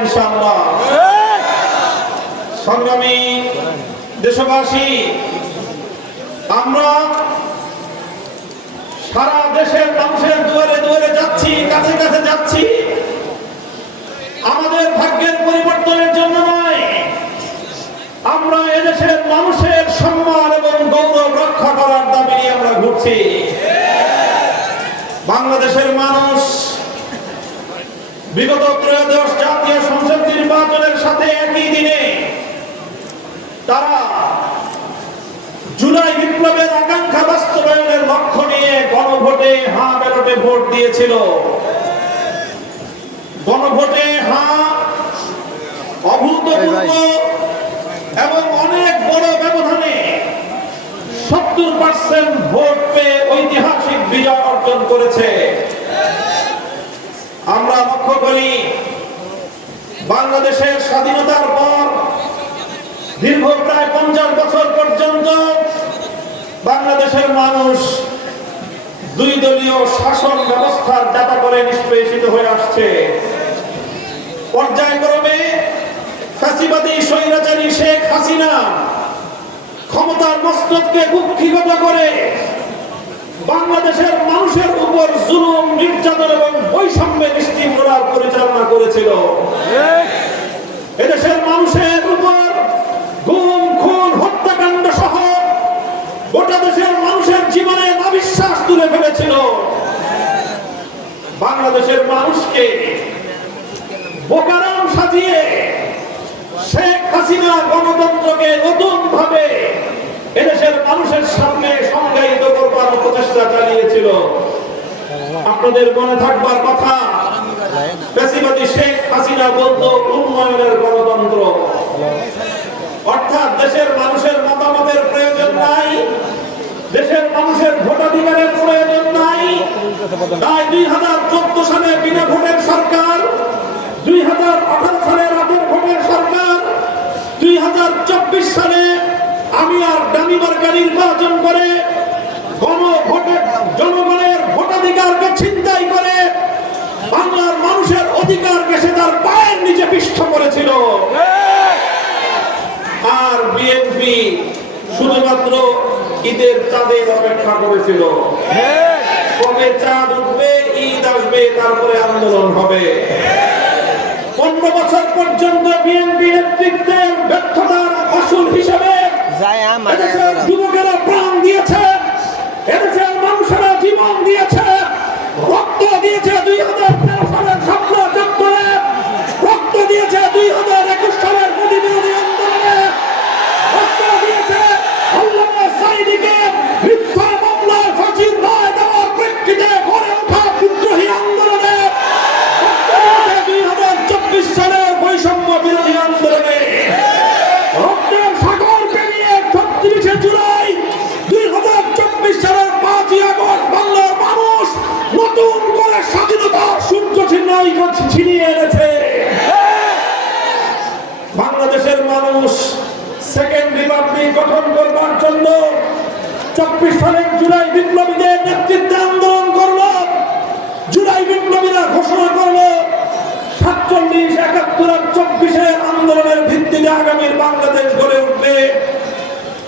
ইনশাআল্লাহ। সংগ্রামী দেশবাসী, আমরা সারা দেশের মানুষের দুয়ারে দুয়ারে যাচ্ছি, কাছে কাছে যাচ্ছি, আমাদের ভাগ্যের পরিবর্তনের জন্য নয়। আমরা এদেশের মানুষের সম্মান এবং গৌরব রক্ষা করার দাবি নিয়ে আমরা ঘুরছি। বাংলাদেশের মানুষ বিগত ত্রয়োদশ জাতীয় সংসদ নির্বাচনের সাথে একই দিনে তারা জুলাই বিপ্লবের আকাঙ্ক্ষা বাস্তবায়নের লক্ষ্য নিয়ে গণভোটে হাঁ ব্যালটে ভোট দিয়েছিল। গণভোটে হাঁ অভূতপূর্ব এবং অনেক বড় ব্যবধানে 70% ভোট পেয়ে ঐতিহাসিক বিজয় অর্জন করেছে। আমরা লক্ষ্য করি বাংলাদেশের স্বাধীনতার পর দীর্ঘ প্রায় 50 বছর পর্যন্ত বাংলাদেশের মানুষ দুই দলীয় শাসন ব্যবস্থার যাতা করে নিষ্পেষিত হয়ে আসছে। পর্যায়ক্রমে ফ্যাসিবাদী স্বৈরাচারী শেখ হাসিনা ক্ষমতার মস্তকে কুক্ষিগত করে বাংলাদেশের মানুষের উপর জুলুম, নির্যাতন এবং বৈষম্যের স্টিমরোলার পরিচালনা করেছিল। এদেশের মানুষের উপর গুম, খুন, হত্যাকাণ্ড সহ গোটা দেশের মানুষের জীবনে অবিশ্বাস তুলে ফেলেছিল। বাংলাদেশের মানুষকে বোকারাম সাজিয়ে শেখ হাসিনা গণতন্ত্রকে নতুন ভাবে এদেশের মানুষের সামনে সংজ্ঞায়িত করবার প্রচেষ্টা চালিয়েছিল। আপনাদের মনে থাকবার কথা, ফ্যাসিবাদী শেখ হাসিনা বলতো উন্নয়নের গণতন্ত্র, অর্থাৎ দেশের মানুষের মতামতের প্রয়োজন নাই, দেশের মানুষের ভোটাধিকারের প্রয়োজন নাই। তাই 2014 সালে বিনা ভোটের সরকার, 2018 সালে রাতের ভোটের সরকার, 2024 সালে আমি আর ডামি মার্কা নির্বাচন করে গণভোটে জনগণের ভোটাধিকারকে ছিনতাই করে বাংলার মানুষের অধিকারকে সে তার পায়ের নিচে পিষ্ট করেছিল। আর বিএনপি শুধুমাত্র ঈদের চাঁদের অপেক্ষা করেছিল, কবে চাঁদ উঠবে, ঈদ আসবে, তারপরে আন্দোলন হবে। 15 বছর পর্যন্ত বিএনপি নেতৃত্বের ব্যর্থতার ফসল হিসেবে এদেশের যুবকেরা প্রাণ দিয়েছে, এদেশের মানুষেরা জীবন দিয়েছে, রক্ত দিয়েছে 2013 সালের শাপলা চত্বরে, রক্ত দিয়েছে 2021 সালের মোদিবিরোধী আন্দোলনে, রক্ত দিয়েছে আল্লামা সাঈদীকে মিথ্যা মামলায় ফাঁসির রায় দেওয়ার প্রেক্ষিতে গড়ে ওঠা বিদ্রোহী আন্দোলনে, রক্ত দিয়েছে 2024 সালের বৈষম্য বিরোধী আন্দোলনে। রক্তের সাগর পেরিয়ে 36 জুলাই 2024 সালের 5ই আগস্ট বাংলার মানুষ নতুন করে স্বাধীনতার সূর্য ছিনিয়ে এনেছে। বাংলাদেশের মানুষ সেকেন্ড রিপাবলিক গঠন করবার জন্য 24 সালের জুলাই বিপ্লবীদের নেতৃত্বে আন্দোলন করল। জুলাই বিপ্লবীরা ঘোষণা করল 47, 71 আর 24 আন্দোলনের ভিত্তিতে আগামীর বাংলাদেশ গড়ে উঠবে।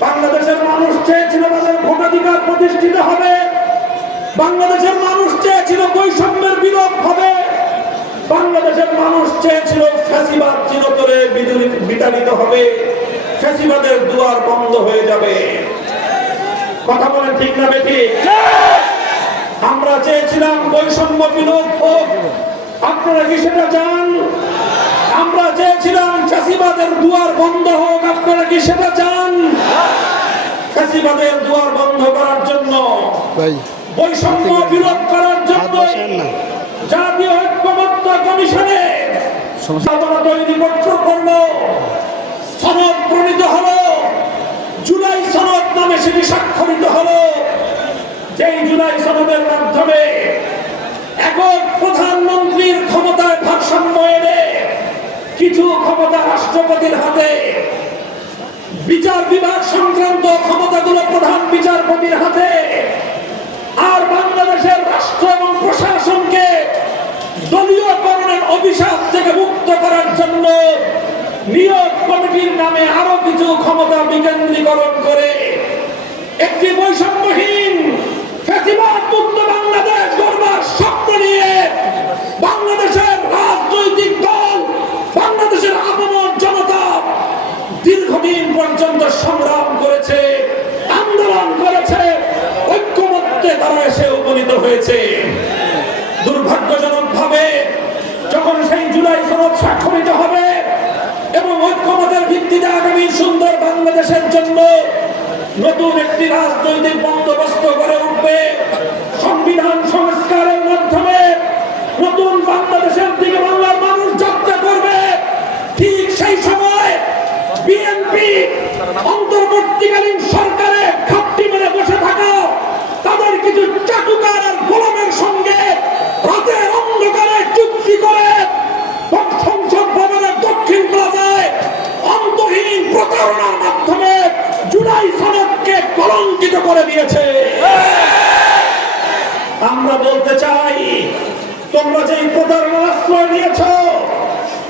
বাংলাদেশের মানুষ চেয়েছিল তাদের ভোটাধিকার প্রতিষ্ঠিত হবে, বাংলাদেশের মানুষ চেয়েছিল বৈষম্যের বিলোপ হবে, বাংলাদেশের মানুষ চেয়েছিল ফ্যাসিবাদ চিরতরে বিতাড়িত হবে, ফ্যাসিবাদের দুয়ার বন্ধ হয়ে যাবে। কথা বলেন ঠিক না বেঠিক? আমরা চেয়েছিলাম বৈষম্য বিলোপ হোক, আপনারা কি সেটা চান? আমরা চেয়েছিলাম ফ্যাসিবাদের দুয়ার বন্ধ হোক, আপনারা কি সেটা চান? ফ্যাসিবাদের দুয়ার বন্ধ করার জন্য, বৈষম্য বিরোধ করার জন্য জাতীয় ঐক্যমত্য কমিশনে তৈরিপত্র করলো, সনদ প্রণীত হলো, জুলাই সনদ নামে সেটি স্বাক্ষরিত হলো। যেই জুলাই সনদের মাধ্যমে একক প্রধানমন্ত্রীর ক্ষমতায় ভারসাম্য এনে কিছু ক্ষমতা রাষ্ট্রপতির হাতে, বিচার বিভাগ সংক্রান্ত ক্ষমতাগুলো প্রধান বিচারপতির হাতে, আর বাংলাদেশের রাষ্ট্র এবং প্রশাসনকে দলীয়করণের অভিশাপ থেকে থেকে মুক্ত করার জন্য নিয়োগ কমিটির নামে আরো কিছু ক্ষমতা বিকেন্দ্রীকরণ করে একটি বৈষম্যহীন ফ্যাসিবাদ মুক্ত বাংলাদেশ গড়বার স্বপ্ন নিয়ে বাংলাদেশের রাজনৈতিক দল, বাংলাদেশের আপামর জনতা দীর্ঘদিন পর্যন্ত সংগ্রাম করেছে, আন্দোলন করেছে, ঐক্যমত্যে তারা এসে উপনীত হয়েছে। দুর্ভাগ্যজনক ভাবে যখন সেই জুলাই সনদ স্বাক্ষরিত হবে এবং ঐক্যমতের ভিত্তিতে আগামী সুন্দর বাংলাদেশের জন্য নতুন একটি রাজনৈতিক বন্দোবস্ত গড়ে উঠবে, সংবিধান সংস্কারের মাধ্যমে নতুন বাংলাদেশের দিকে বাংলার মানুষ যাত্রা করবে, ঠিক সেই সময় বিএনপি অন্তর্বর্তীকালীন সরকারে ঘাপটি মেরে বসে থাকা তাদের কিছু চাটুকার আর গোলামের সঙ্গে রাতের অন্ধকারে চুক্তি করে সংসদ ভবনের দক্ষিণ প্লাজায় অন্তহীন প্রতারণার মাধ্যমে জুলাই সনদকে কলঙ্কিত করে দিয়েছে। আমরা বলতে চাই, তোমরা যে প্রতারণার আশ্রয় নিয়েছ,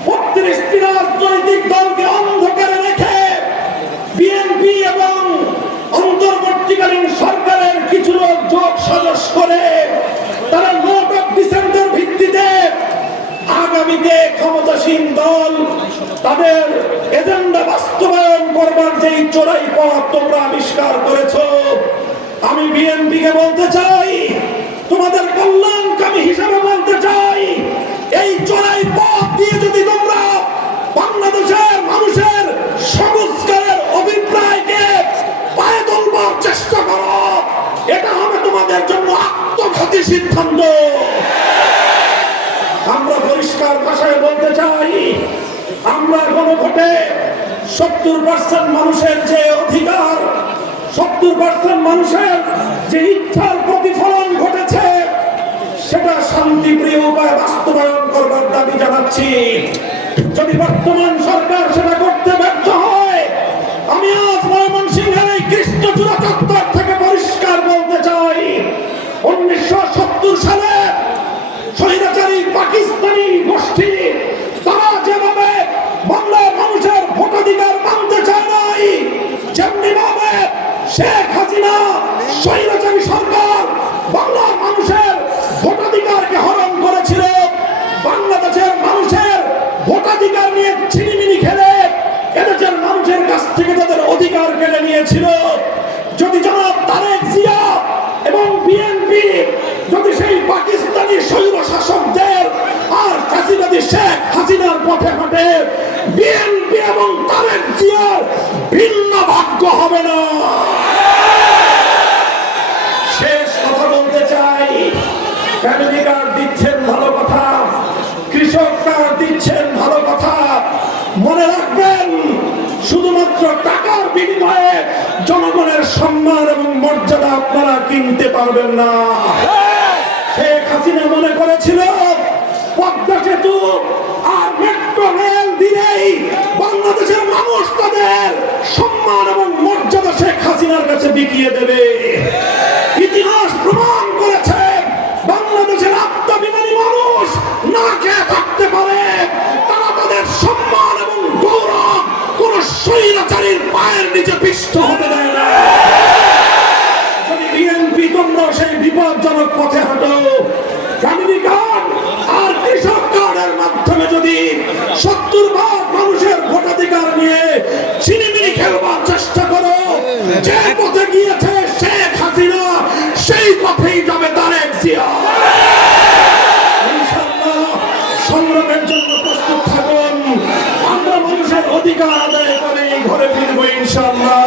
৩২টি রাজনৈতিক দলকে অন্ধকারে রেখে বিএনপি এবং অন্তর্বর্তীকালীন সরকারের কিছু লোক যোগ সাজস করে তারা নোট অফ ডিসেন্টের ভিত্তিতে আগামীতে ক্ষমতাসীন দল তাদের এজেন্ডা বাস্তবায়ন করবার যেই চোরাই পথ তোমরা আবিষ্কার করেছো, আমি বিএনপিকে বলতে চাই, তোমাদের কল্যাণকামী হিসেবে বলতে চাই, এই চোরাই পথ দিয়ে যদি তোমরা বাংলাদেশের মানুষের সংস্কারের অভিপ্রায়কে পায়ে তুলবার চেষ্টা করো, এটা হবে তোমাদের জন্য আত্মঘাতী সিদ্ধান্ত। আমরা পরিষ্কার ভাষায় বলতে চাই, আমরা গণভোটে ৭০% মানুষের যে অধিকার, ৭০% মানুষের যে ইচ্ছার প্রতিফলন ঘটেছে, সেটা শান্তিপ্রিয় উপায়ে বাস্তবায়ন করবার দাবি জানাচ্ছি। যদি বর্তমান সরকার সেটা করতে ব্যর্থ হয়, আমি আজ ময়মনসিংহের এই কৃষ্ণচূড়া চত্বর থেকে পরিষ্কার বলতে চাই, ১৯৭০ সালে স্বৈরাচারী পাকিস্তানি গোষ্ঠী তারা যেভাবে বাংলার মানুষের ভোটাধিকার মানতে চায় নাই, যেমনি ভাবে শেখ হাসিনা স্বৈরাচারী সরকার বাংলার মানুষের ভোটাধিকারকে হরণ করেছিল, বাংলাদেশের মানুষের ভোটাধিকার নিয়ে ছিনিমিনি খেলে এদেশের মানুষের কাছ থেকে তাদের অধিকার কেড়ে নিয়েছিল। যদি জনাব তারেক জিয়া এবং বিএনপি যদি সেই পাকিস্তানি স্বৈর শাসকদের আর ফ্যাসিবাদী শেখ হাসিনার পথে হাঁটে, বিএনপি এবং তারেক জিয়ার ভিন্ন ভাগ্য হবে না। শেষ কথা বলতে চাই, ফ্যামিলি কার্ড দিচ্ছেন ভালো কথা, কৃষক কার্ড দিচ্ছেন ভালো কথা, মনে রাখবেন শুধুমাত্র টাকার বিনিময়ে জনগণের সম্মান এবং মর্যাদা আপনারা কিনতে পারবেন না। শেখ হাসিনা মনে করেছিল পদ্মা সেতু আর মেট্রো রেল দিলেই বাংলাদেশের মানুষ তাদের সম্মান এবং মর্যাদা শেখ হাসিনার কাছে বিকিয়ে দেবে। ইতিহাস প্রমাণ করেছে বাংলাদেশের আত্মাভিমানী মানুষ না খেয়ে থাকতে পারে, তারা তাদের সম্মান এবং গৌরব কোন স্বৈরাচারীর পায়ের নিচে পিষ্ট হতে দেয় না। যদি বিএনপি তোমরা সেই বিপজ্জনক পথে হাঁটো, ফ্যামিলি কার্ড আর কৃষক কার্ডের মাধ্যমে যদি ৭০% মানুষের ভোটাধিকার নিয়ে ছিনিমিনি খেলবার চেষ্টা করো, যে পথে গিয়েছে শেখ হাসিনা সেই পথেই যাবে তারেক জিয়া। ইনশাআল্লাহ সংগ্রামের জন্য প্রস্তুত থাকুন, আমরা মানুষের অধিকার আদায় করে ঘরে ফিরবো ইনশাআল্লাহ।